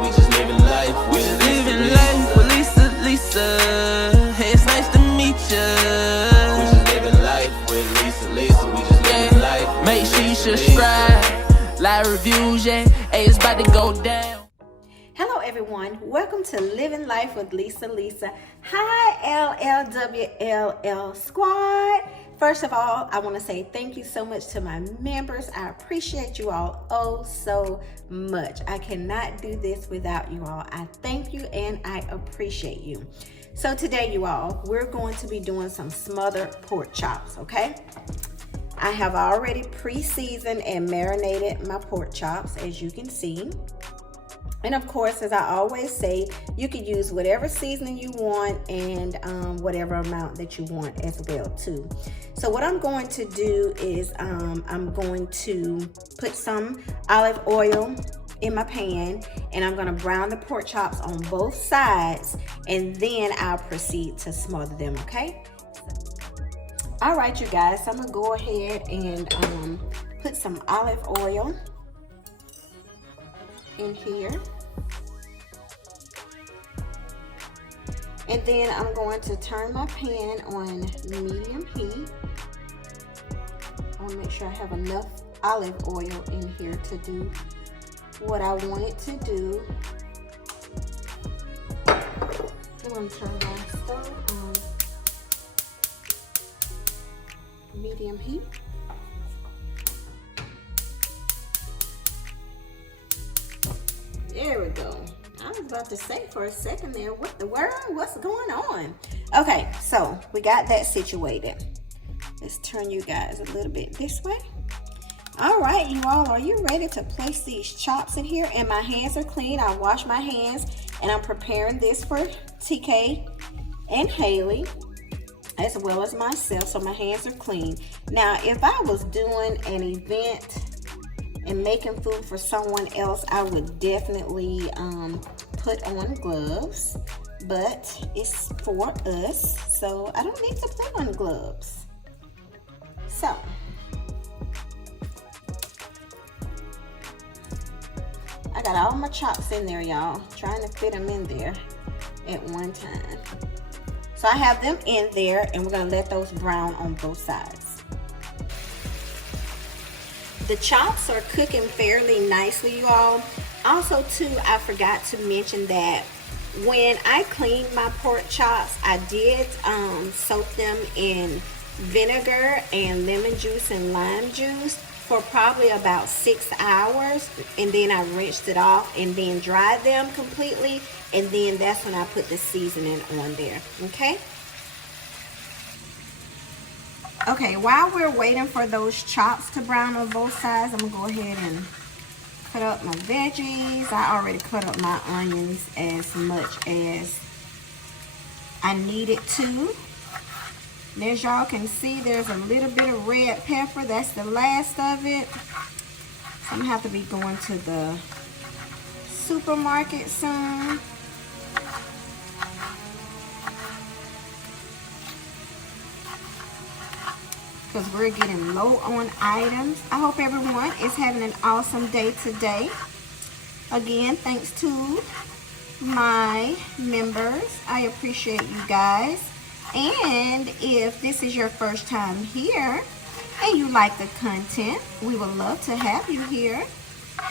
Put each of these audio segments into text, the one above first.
Lisa. We just living life. We just living life with Lisa. Hey, it's nice to meet ya. We just living life with Lisa. We just living life. Make sure you subscribe, like, reviews, yeah. Hey, it's about to go down. Hello everyone, welcome to Living Life with Lisa. Hi LLWLL squad. First of all, I want to say thank you so much to my members. I appreciate you all oh so much. I cannot do this without you all. I thank you and I appreciate you. So today, you all, we're going to be doing some smothered pork chops, okay? I have already pre-seasoned and marinated my pork chops, as you can see. And of course, as I always say, you can use whatever seasoning you want and whatever amount that you want as well too. So what I'm going to do is I'm going to put some olive oil in my pan, and I'm going to brown the pork chops on both sides, and then I'll proceed to smother them, okay? All right, you guys, so I'm going to go ahead and put some olive oil in here. And then I'm going to turn my pan on medium heat. I want to make sure I have enough olive oil in here to do what I want it to do. I'm going to turn my stove on medium heat. There we go. I was about to say for a second there, what the world? What's going on? Okay, so we got that situated. Let's turn you guys a little bit this way. All right, you all, are you ready to place these chops in here? And my hands are clean. I washed my hands, and I'm preparing this for TK and Haley, as well as myself, so my hands are clean. Now, if I was doing an event and making food for someone else, I would definitely put on gloves, but it's for us, so I don't need to put on gloves. So, I got all my chops in there, y'all, trying to fit them in there at one time. So I have them in there, and we're gonna let those brown on both sides. The chops are cooking fairly nicely, you all. Also, too, I forgot to mention that when I cleaned my pork chops, I did soak them in vinegar and lemon juice and lime juice for probably about 6 hours, and then I rinsed it off and then dried them completely, and then that's when I put the seasoning on there, okay? Okay, while we're waiting for those chops to brown on both sides, I'm gonna go ahead and cut up my veggies. I already cut up my onions as much as I needed to. And as y'all can see, there's a little bit of red pepper. That's the last of it. So I'm gonna have to be going to the supermarket soon. Because we're getting low on items. I hope everyone is having an awesome day today. Again, thanks to my members. I appreciate you guys. And if this is your first time here and you like the content, we would love to have you here.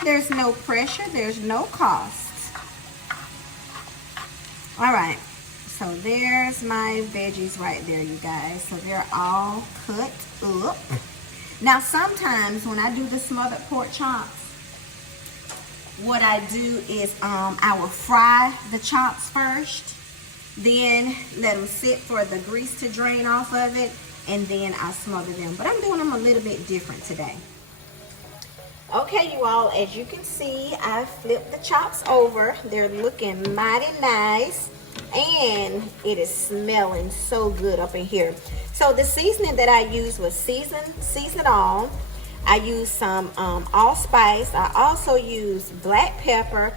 There's no pressure, there's no cost. All right. So there's my veggies right there, you guys. So they're all cut up. Now sometimes when I do the smothered pork chops, what I do is I will fry the chops first, then let them sit for the grease to drain off of it, and then I smother them. But I'm doing them a little bit different today. Okay, you all, as you can see, I flipped the chops over. They're looking mighty nice. And it is smelling so good up in here. So the seasoning that I used was season all. I used some allspice. I also used black pepper,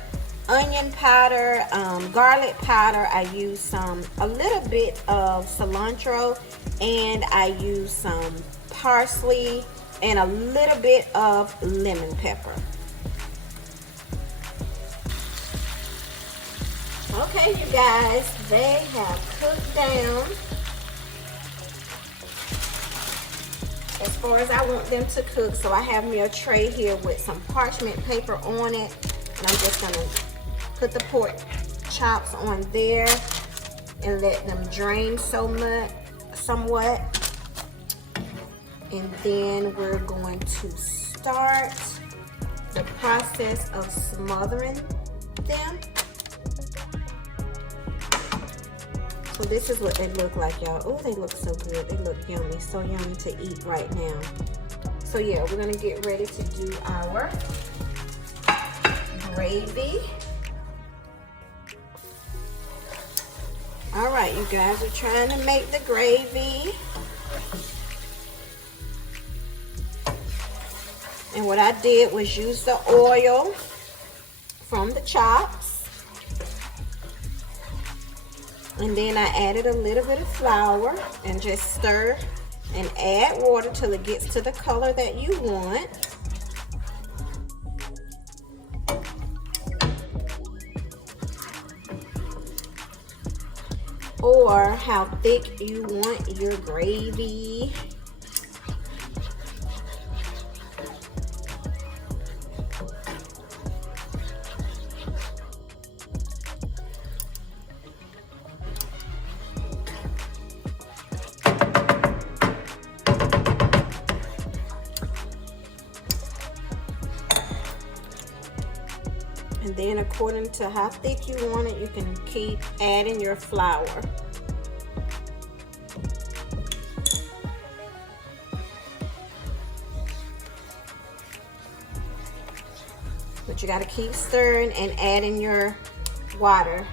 onion powder, garlic powder. I used a little bit of cilantro, and I used some parsley and a little bit of lemon pepper. Okay, you guys, they have cooked down as far as I want them to cook. So I have me a tray here with some parchment paper on it, and I'm just gonna put the pork chops on there and let them drain somewhat. And then we're going to start the process of smothering them. So this is what they look like, y'all. Oh, they look so good. They look yummy, so yummy to eat right now. So yeah, we're gonna get ready to do our gravy. All right, you guys, we're trying to make the gravy. And what I did was use the oil from the chops. And then I added a little bit of flour and just stir and add water till it gets to the color that you want. Or how thick you want your gravy. And then according to how thick you want it, you can keep adding your flour. But you got to keep stirring and adding your water.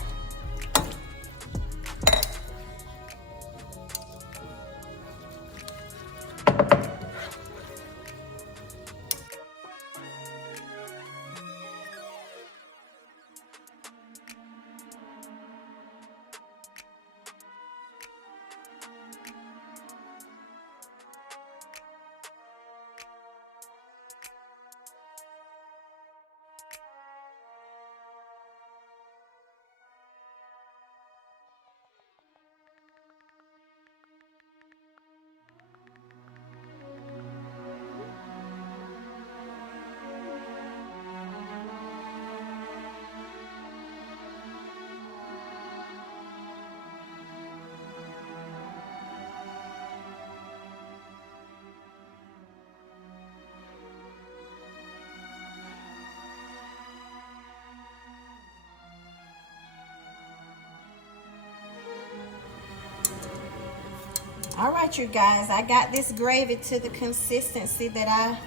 All right, you guys, I got this gravy to the consistency that I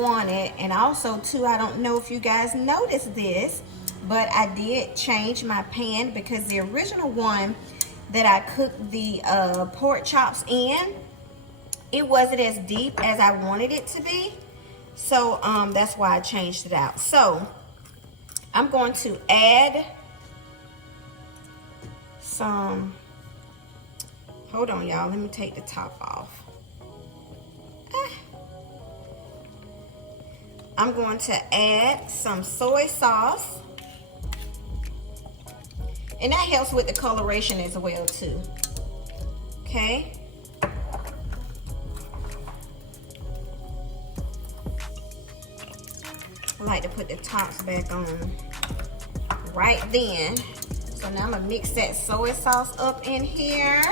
wanted. And also too, I don't know if you guys noticed this, but I did change my pan because the original one that I cooked the pork chops in, it wasn't as deep as I wanted it to be. So that's why I changed it out. So I'm going to add some, hold on y'all, let me take the top off. I'm going to add some soy sauce. And that helps with the coloration as well too. Okay. I like to put the tops back on right then. So now I'm gonna mix that soy sauce up in here.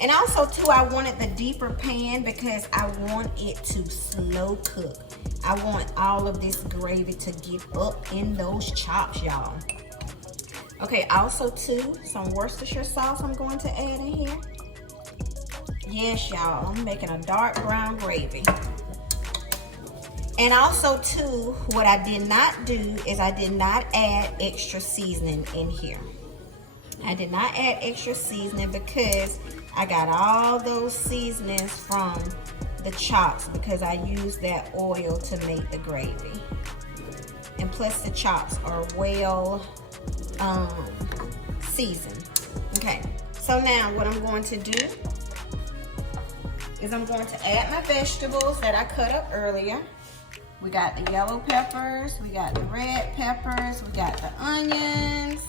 And also too, I wanted the deeper pan because I want it to slow cook. I want all of this gravy to get up in those chops, y'all. Okay, also too, some Worcestershire sauce I'm going to add in here. Yes, y'all, I'm making a dark brown gravy. And also too, what I did not do is I did not add extra seasoning in here. I did not add extra seasoning because I got all those seasonings from the chops because I used that oil to make the gravy. And plus the chops are well seasoned. Okay, so now what I'm going to do is I'm going to add my vegetables that I cut up earlier. We got the yellow peppers, we got the red peppers, we got the onions,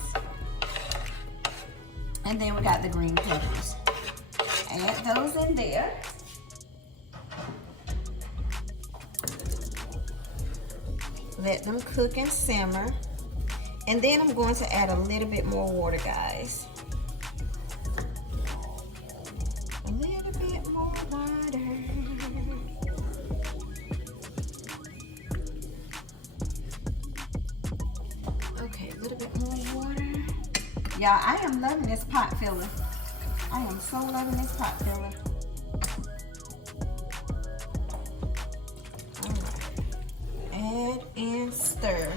and then we got the green peppers. Add those in there. Let them cook and simmer. And then I'm going to add a little bit more water, guys. A little bit more water. Okay, a little bit more water. Y'all, I am loving this pot filler. I am so loving this pot filler. Add and stir.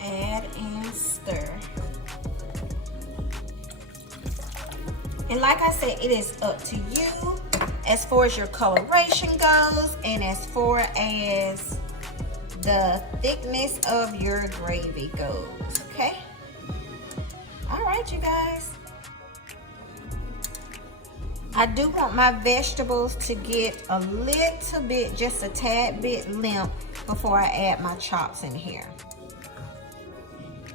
Add and stir. And like I said, it is up to you as far as your coloration goes and as far as the thickness of your gravy goes, okay? All right, you guys. I do want my vegetables to get a little bit, just a tad bit limp before I add my chops in here.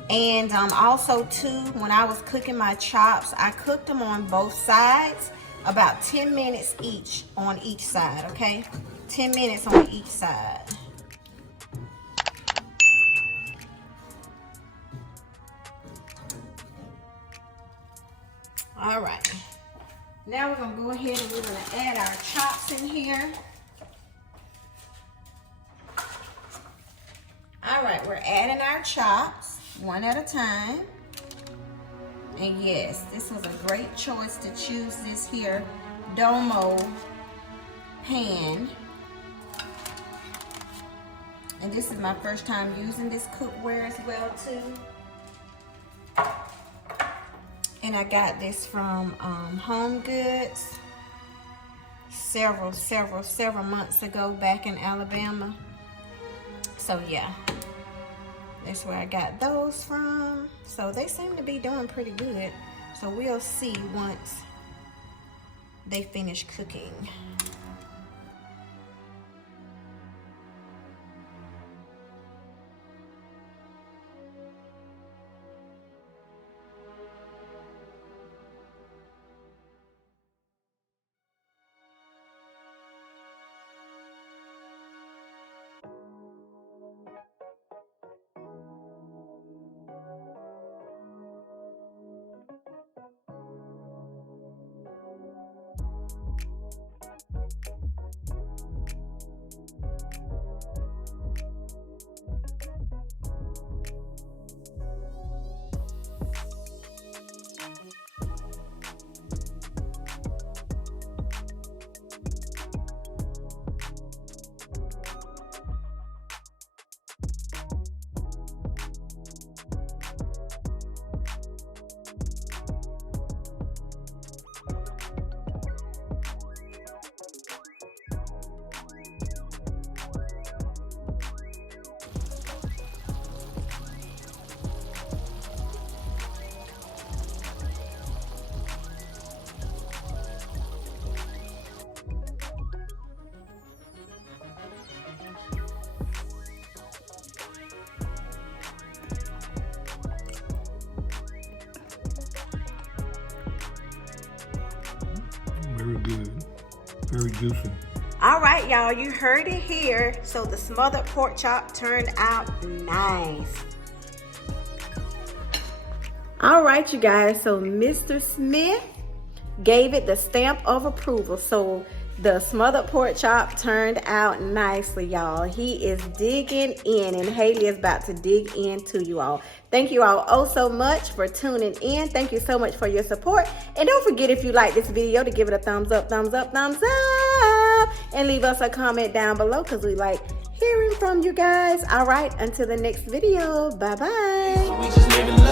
And also too, when I was cooking my chops, I cooked them on both sides, about 10 minutes each on each side, okay? 10 minutes on each side. All right. Now we're gonna go ahead and we're gonna add our chops in here. All right, we're adding our chops one at a time. And yes, this was a great choice to choose this here Domo pan. And this is my first time using this cookware as well too. And I got this from Home Goods several months ago back in Alabama. So yeah, that's where I got those from. So they seem to be doing pretty good. So we'll see once they finish cooking. Very good, very juicy. All right, y'all, you heard it here. So the smothered pork chop turned out nice. All right, you guys, so Mr. Smith gave it the stamp of approval. So the smothered pork chop turned out nicely, y'all. He is digging in, and Haley is about to dig into you all. Thank you all oh so much for tuning in. Thank you so much for your support. And don't forget, if you like this video, to give it a thumbs up, and leave us a comment down below, because we like hearing from you guys. All right, until the next video, bye-bye.